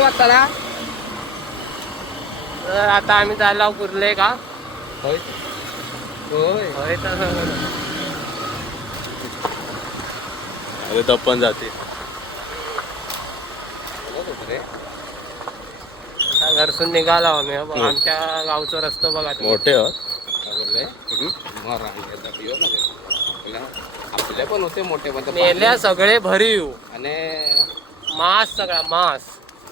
वाजता ना. तर आता आम्ही चाललो कुर्ले का होय होय होय तर अरे दप्पन जाते घरसून निघालो आम्ही आमच्या गावचा रस्ता बघा तुम्ही. मोठे आहोत. आपले पण होते मोठे मेल्या सगळे भरीव आणि मास सगळा मास.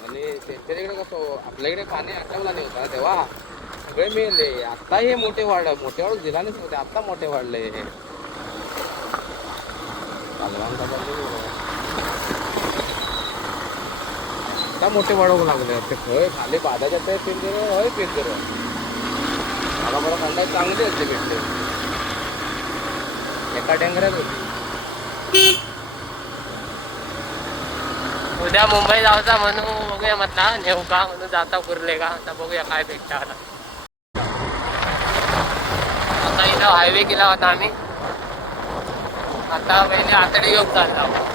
आणि त्यांच्याकडे कसं आपल्याकडे पाणी आटवला नाही होता तेव्हा सगळे मेले. आता हे मोठे वाढले. मोठे वाढू दिला नाही होते आता मोठे वाढले. आता मोठे वाढवू लागले. ते खय खाली बादाच्या ते पिंजर हय पिंजर मला बरं खंडा चांगले होते भेटले. एका डेंगऱ्यात होती. उद्या मुंबई जायचा म्हणून बघूया म्हटला नेऊ का म्हणून जाता कुर्ले का. आता बघूया काय भेटतं आता. आता इथं हायवे केला होता आम्ही. आता पहिले आतडी घेऊन चाललो.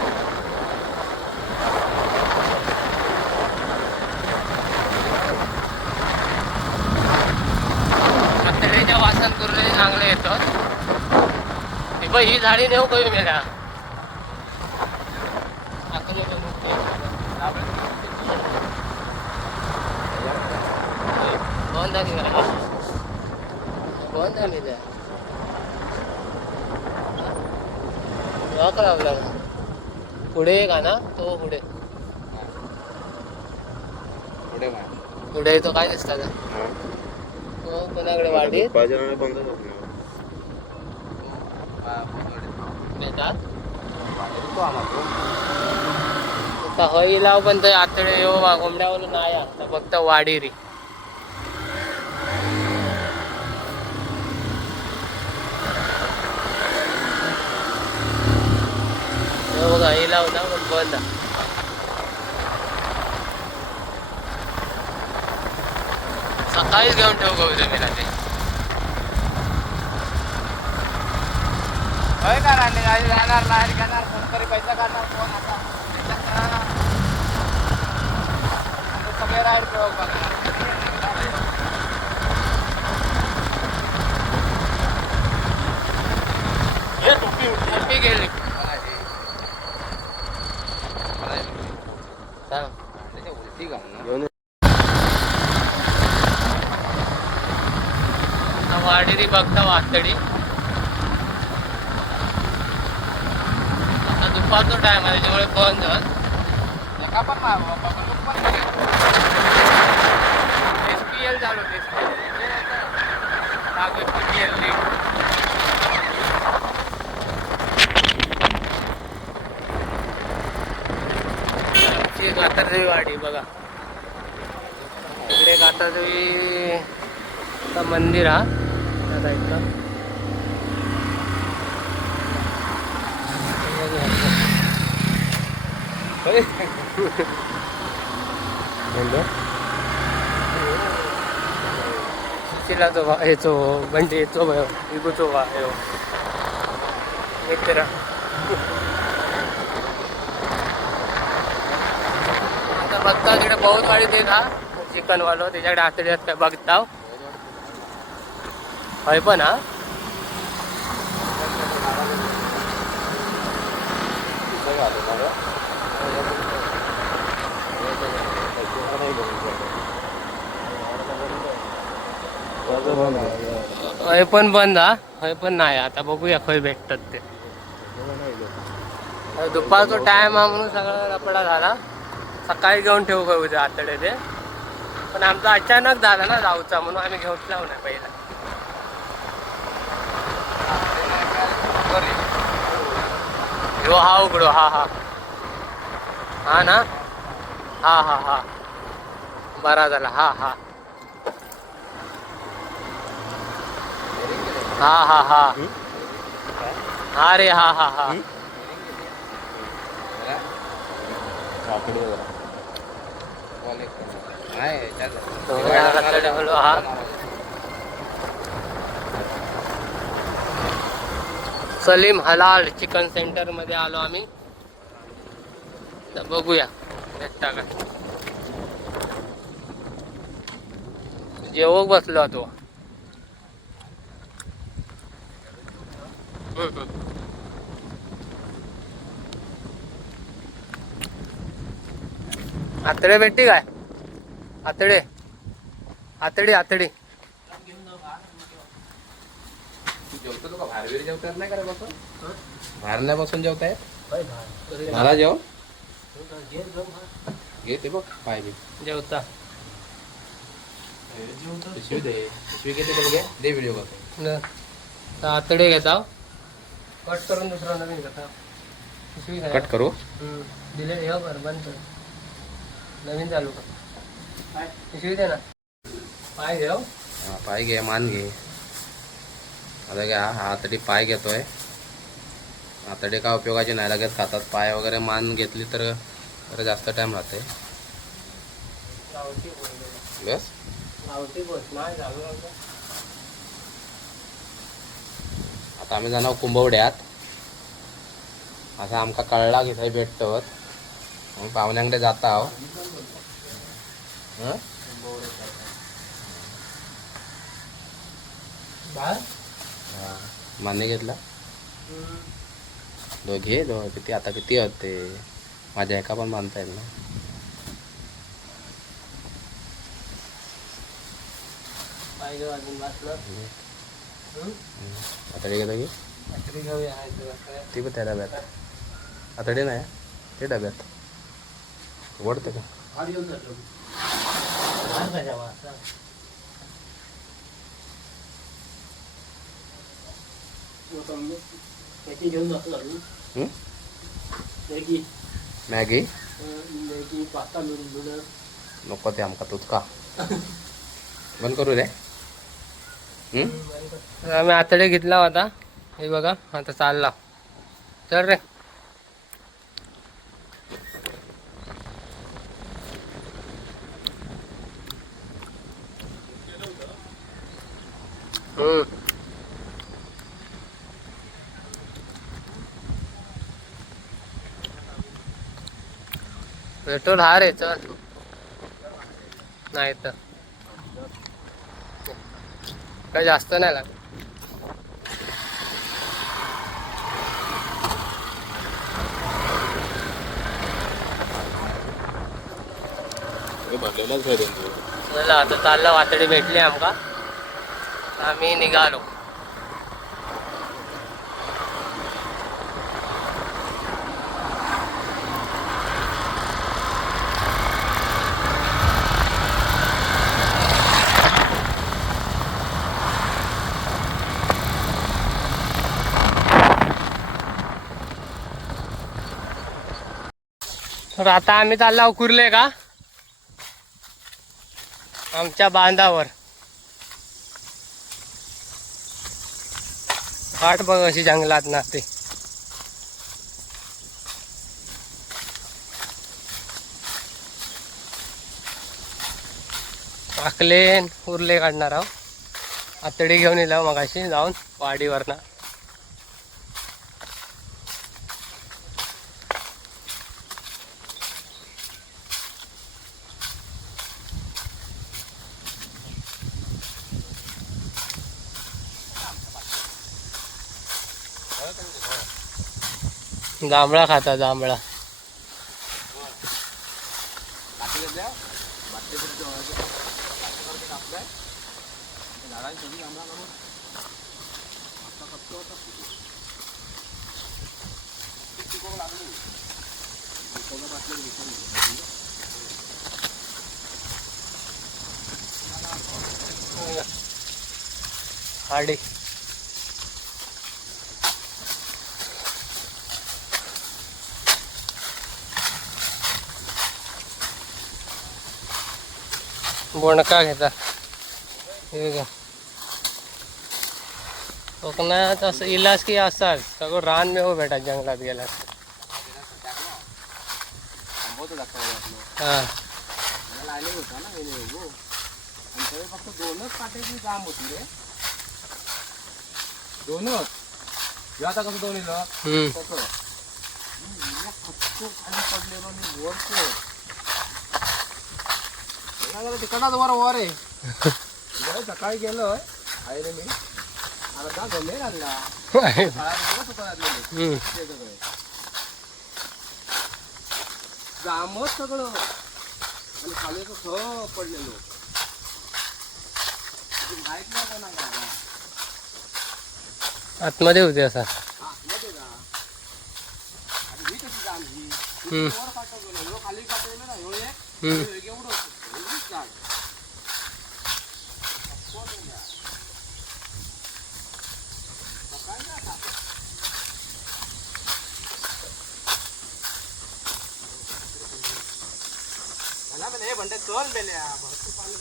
आतडीच्या वासन कुर्ले चांगले येतात. ही झाडी नेऊ कमी मेला बंद झाली का बंद झाली त्या लागला पुढे का ना तो पुढे पुढे पुढे तो काय दिसता का कोणाकडे वाढीत हई लाव पण ते आतडे येऊ कोंबड्यावरून नाही आता फक्त वाडीरी. बघा हे लाव ना पण बंद. सकाळीच घेऊन ठेवू का उद्या मला ते होय का जाणार नाही घेणार फोन तरी पैसा काढणार फोन आता सगळे राईड टोपी गेली उलटी घालून वाडीरी बघता वातडी. आता दुपारचा टाइम आहे त्याच्यामुळे बंद. SPL चालू गातारदेवी वाडी बघा. इकडे गातारदेवी मंदिर हा सुशिलाचो हेचो म्हणजे हेचो विभूचो मित्र. आता बघता तिकडे बहुत वाडी ते का चिकन वालो त्याच्याकडे आतड्यात काय बघता हय पण हा हय पण बंद हा हय पण नाही. आता बघूया खय भेटतात ते. दुपारचा टाइम हा म्हणून सगळा रपडा झाला. सकाळी घेऊन ठेवू का उद्या आतडे ते. पण आमचा अचानक झाला ना जाऊचा म्हणून आम्ही घेतला नाही पहिला. हो हा उघडो हा हा हा ना हा हा हा बरा झाला हा हा हा हा हा हा रे हा हा हा हा सलीम हलाल चिकन सेंटर मध्ये आलो आम्ही. तर बघूया भेटता का. जेवक बसलो तो. आतडे भेटते काय? आतडे आतडी आतडी जेवतो तुका बाहेर बिर जेवतात नाही का रे बसून? बाहेर नाही बसून जेवताय? मला जेव घे ते बघ पाहिजे जेवता. पिशवी दे पिशवी किती बघ घे दे व्हिडिओ करतो. आतडे घेता कट करून दुसरा नवीन घेता. पिशवी काय? कट करू दिले हे बरं बंद कर. नवीन चालू कर. पिशवी दे ना. पाय घेऊ. हा पाय घे मान घे. आता घ्या हा आतडी पाय घेतोय. आतडी काय उपयोगाची नाही लगेच खातात. पाय वगैरे मान घेतली तर जरा जास्त टाइम राहते. बस आता आम्ही जाणार कुंभवड्यात. असा आमका कळला की थंय भेटतो. आम्ही पाहुण्यांकडे जाता आहो. मान्य घेतला घे किती आता किती होते माझ्या एका पण बांधता येईल ना. आतडी घेतो की ती पण त्या डब्यात. आतडी नाही ते डब्यात ओढते का? मॅगी नको ते आमका तूच का बंद करू रे. आम्ही आतडे घेतला होता. हे बघा आता चालला. चल रे. पेट्रोल हा रे चल. नाही तर काही जास्त नाही लागत. भरलेलाच पाहिजे. चला आता चालला. वातडी भेटली आमका. आम्ही निघालो. तर आता आम्ही चालला कुर्ले का आमच्या बांधावर. वाट बघ अशी जंगलात ना ते. टाकलेन उरले काढणार आहो. आतडी घेऊन येला मगाशी जाऊन वाडीवरना. जांभळा खाता जांभळा. हाडी बोंडका घेतात. हे बघा कोकणात असं इलाज की असाच सगळं रान मेव भेटा जंगलात गेला. हा फक्त दोनच पाट्याची जांब होती रे. दोनच आता कसं दोन पडलेलो तिकडाच वर वर आहे. सकाळी गेलोय आईने मी आता गमे लागला जामच सगळं आणि खाली असं पडलेलो माहित नाही कोणाला आतमध्ये होते असा. माहिती का आता ही कशी जाम ही वर पाठवलं ह्यो खाली पाठवलं ना ह्यो एक एवढं एवढीच जाड हे म्हणते चल बेल्या भरपूर पाणी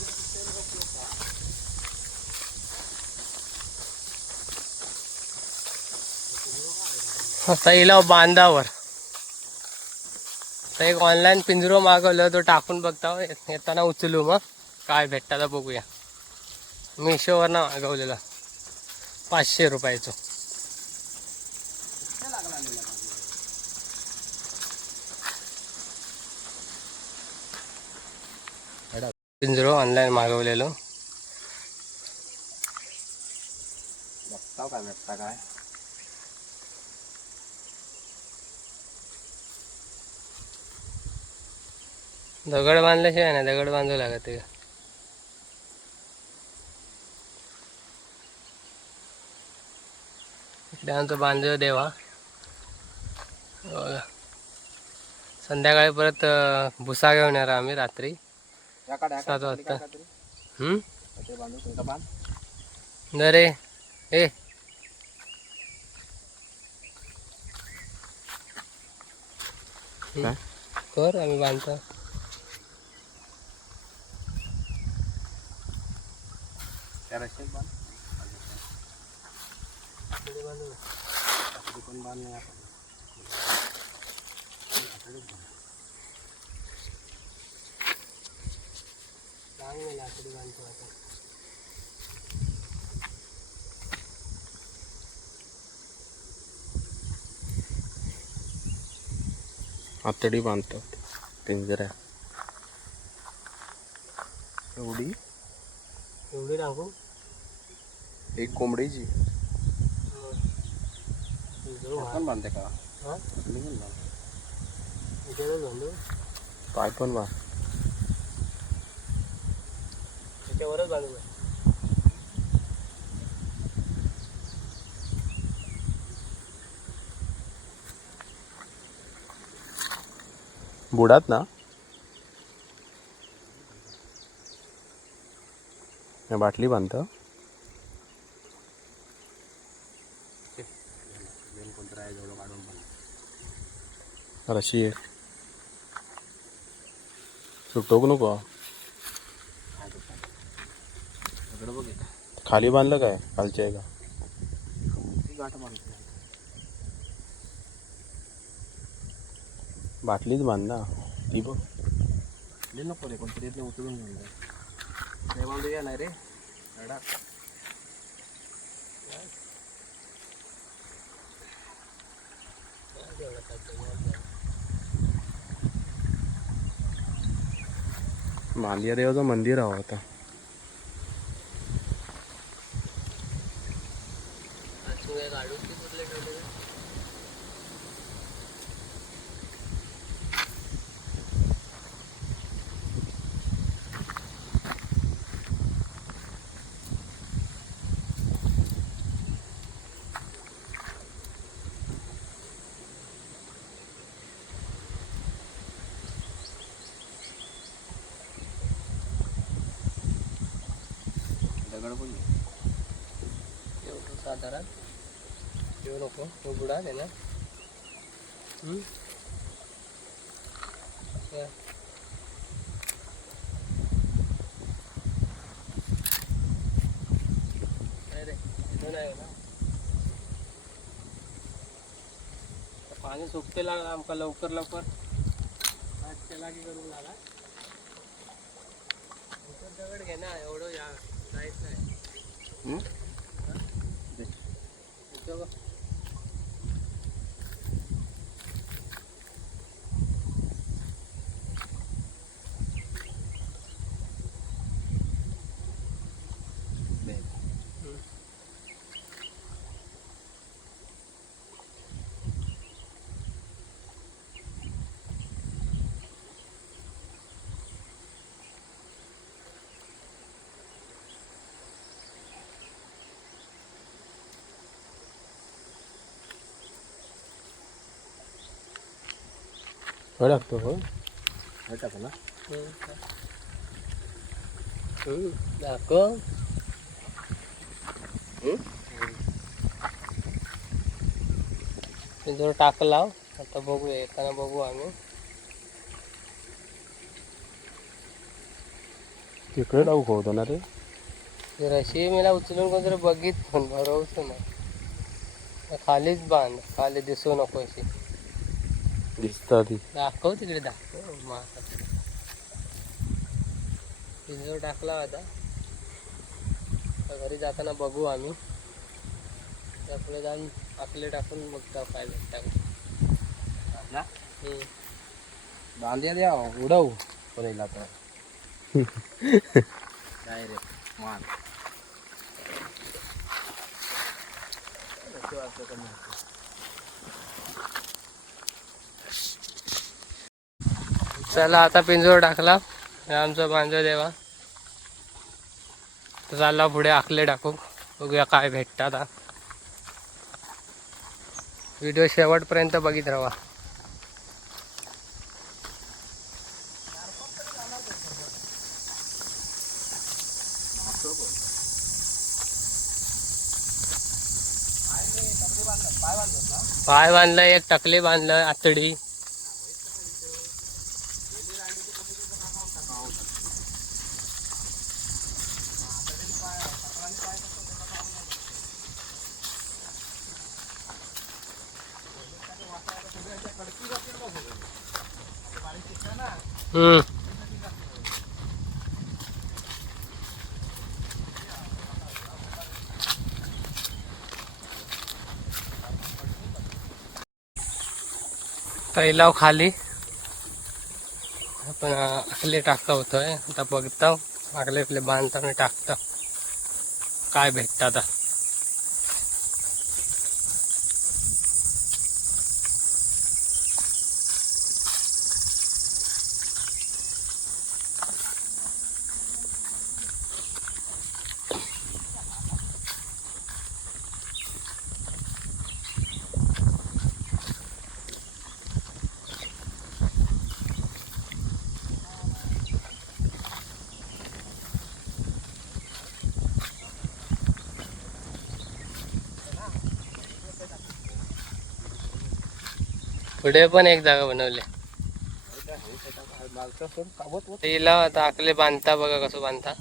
आता येला बांधावर. आता एक ऑनलाईन पिंजरो मागवलं तो टाकून बघता येताना उचलू मग काय भेटता बघूया. मिशोवर ना मागवलेलं 500 रुपयाचं. पिंजरो ऑनलाईन मागवलेलो. बघताव काय भेटता काय दगड बांधल्याशिवाय ना दगड बांधू लागत. इकडे आमचं बांधव देवा. संध्याकाळी परत भुसा घेऊन येणार आम्ही रात्री 7 वाजता. रे ए कर आम्ही बांधतो. आतडी बांधतात पिंजऱ्या. एवढी एवढी टाकू एक कोंबडीची आपण बांधते का पाय पण बांध. त्याच्यावरच बांधू. बुडात ना बाटली बांधतं. रशी आहे सुटोक नको. खाली बांधलं काय खालची आहे का बाटलीच बांध ना ती बघ. नको रे कोणतरी उचलून घेऊन जाईल बांधूया नाही रे मालिया देवाचं मंदिर हवं आता. दगड पण एवढं साधारण येऊ नको तो बुडा आहे ना. पाणी सुकते लागला आमका लवकर लवकर लागी करून लागला. दगड घे ना एवढं जायच नाही. टाकतो हो टाक ना. दाखव. पिंजोर टाकला. आता बघूया, येताना बघू आम्ही. तिकडे टाकू होतो ना रे. रशी मला उचलून कोणतरी बघित पण भरवच नाही. खालीच बांध, खाली दिसू नको अशी. दिसता ती. दाखव तिकडे, दाखव. पिंजोर टाकला आता. घरी जाताना बघू आम्ही. त्यापुढे जाऊन आपले टाकून बघता काय भेटतात ना बांध्या द्या उडव पहिला तर डायरेक्ट मान. चला आता पिंजोर टाकला. आमचा बांधव देवा तर चालला पुढे आखले टाकू. बघूया काय भेटतात. व्हिडिओ शेवटपर्यंत बघित राहा. पाय बांधलं, एक टकली बांधलं, आतडी. पहिला खाली आपण आखले टाकता होतोय. आता बघता आखले आपले बांधताना टाकता काय भेटतं. आता पुढे पण एक जागा बनवली. तिला आता आकले बांधता बघा कसं बांधता.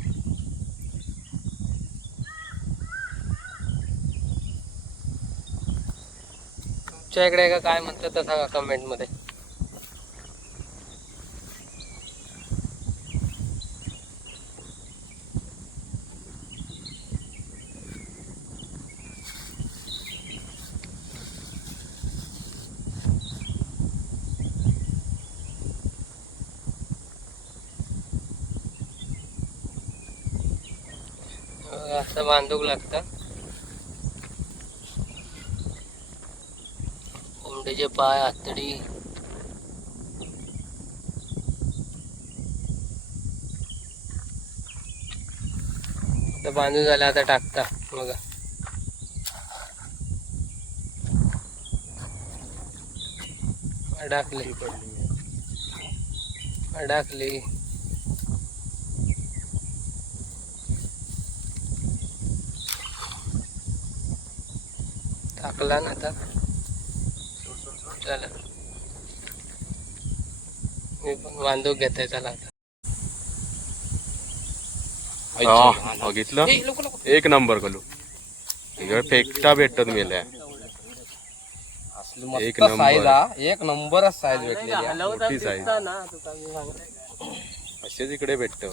तुमच्या इकडे का काय म्हणतात तर सांगा कमेंट मध्ये. असं बांधूक लागतं. कोंबडीचे पाय, आतडी. आता बांधून झालं, आता टाकता बघा. अडकली अडकली. टाकला ना आता. चला मी पण बांधूक घेतोय. चला आता. बघितलं एक नंबर कलू. इकडे फेकटा भेटत मेल्या. एक साईज नंबर. एक नंबरच साईज भेटलेली. मोठी साईज. असेच इकडे भेटत.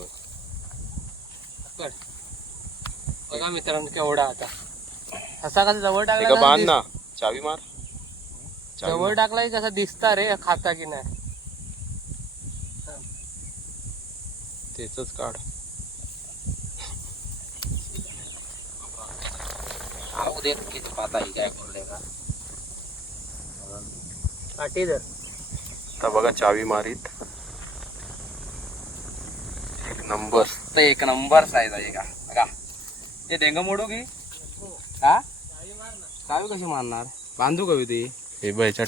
बघा मित्रांनो केवढा आता. असा कसा जवळ एका टाकला बांध ना. चावी मार. जवळ टाकला की कसा दिसता रे खाता की नाही. तेच काढ. किती पाता ही काय करले का काठी धर. आता बघा चावी मारीत. एक नंबर. एक नंबर साईज आहे का बघा. ते डेंग मोडू की हा चावी कशी मारणार. बांधू कवी ती हे बायच्या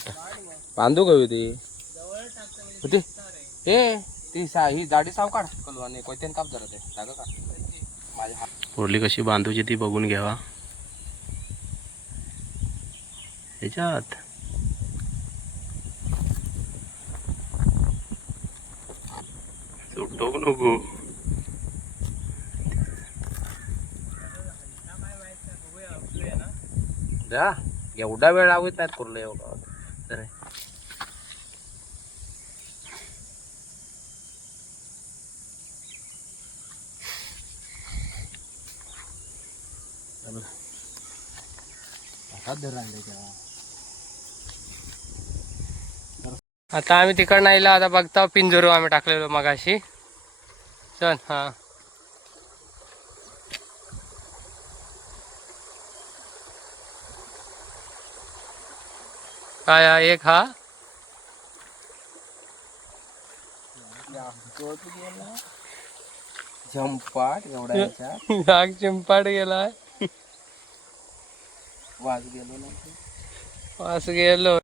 बांधू कवी ती. जवळ टाकता होते ए ही जाडी साव काढ कलू आणि कोयत्याने काप जरा ते जागा का माझ्या हात पोरली कशी बांधूची ती बघून घ्यावा ह्याच्यात सुटतो नको जा एवढा वेळ लावत नाहीत कुर्ले एवढा तर आता आम्ही तिकडनं आलो आता बघता पिंजरो आम्ही टाकलेलो मगाशी चल हा काय हा एक हा झंपाट एवढा याच्यात नाग चिंपाड गेलाय वाज गेलो ना असं गेलो